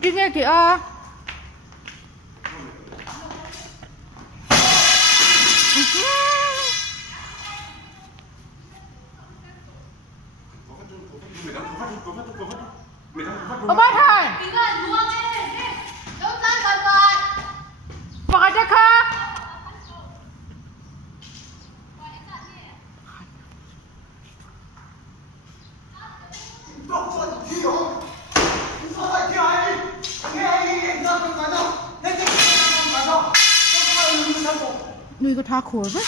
Chứ nghe kìa. Ông bắt thôi. Phải chắc ha. Người có tha khổ với.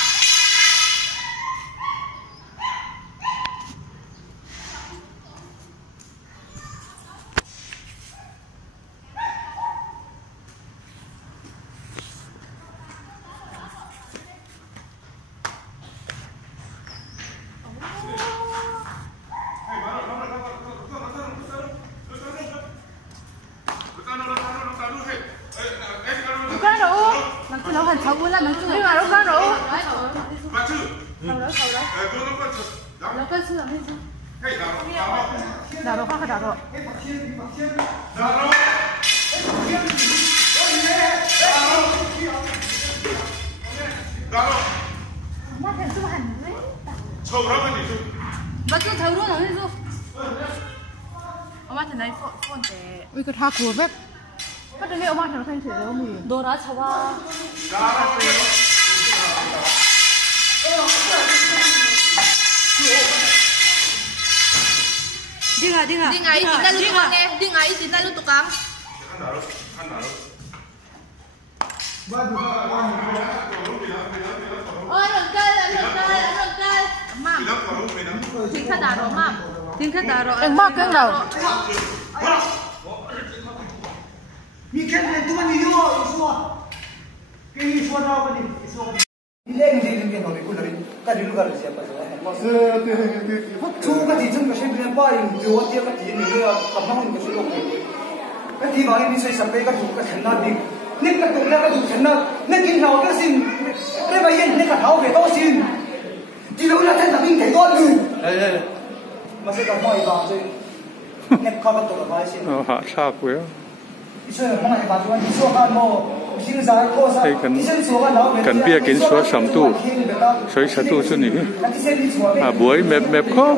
Nó hành thấu quá là nó chưa. Nhưng mà nó có đủ. Thấu đó. Nó có chưa làm gì chứ? Đào đâu khác đào đâu. Mà thành số hành đấy. Mà cứ thấu đó là gì chứ? 엄마한테 날 폰데. 이거 다 구워 배. 근데 내 엄마한테 는 생체 너무. 너라 잡아. Dinga itin na lutukang eh. Dinga itin na lutukang. Ma'am. Ting ka daro, ma'am. Ting ka daro. Ang bakit daw? Mi khen lên tụi mình đi vô, xua. Cái gì xua đâu mà đi, xua. Đi lên cái nó bị cùn rồi, cái gì lúc nào sẽ bắt đầu. Mà thu cái gì chúng ta xem lên bao nhiêu tiêu tiêu cái gì này nữa, tập nó mình cái số cái gì mà đi xây sập cái thu cái thằng nào đi, nên cái tụi nó cái tụi thằng nào, nên cái nào cái xin, cái bây giờ nên cái tháo về đó xin, chỉ lúc nào thằng nào mình thấy đó luôn. Mà sẽ gặp mọi bạn chứ, nên có cái tụi nó phải xin. Họ sao vậy? Cần bia kiến số sầm tu, sấy sạch tu xuân này, buổi mẹp mẹp khó.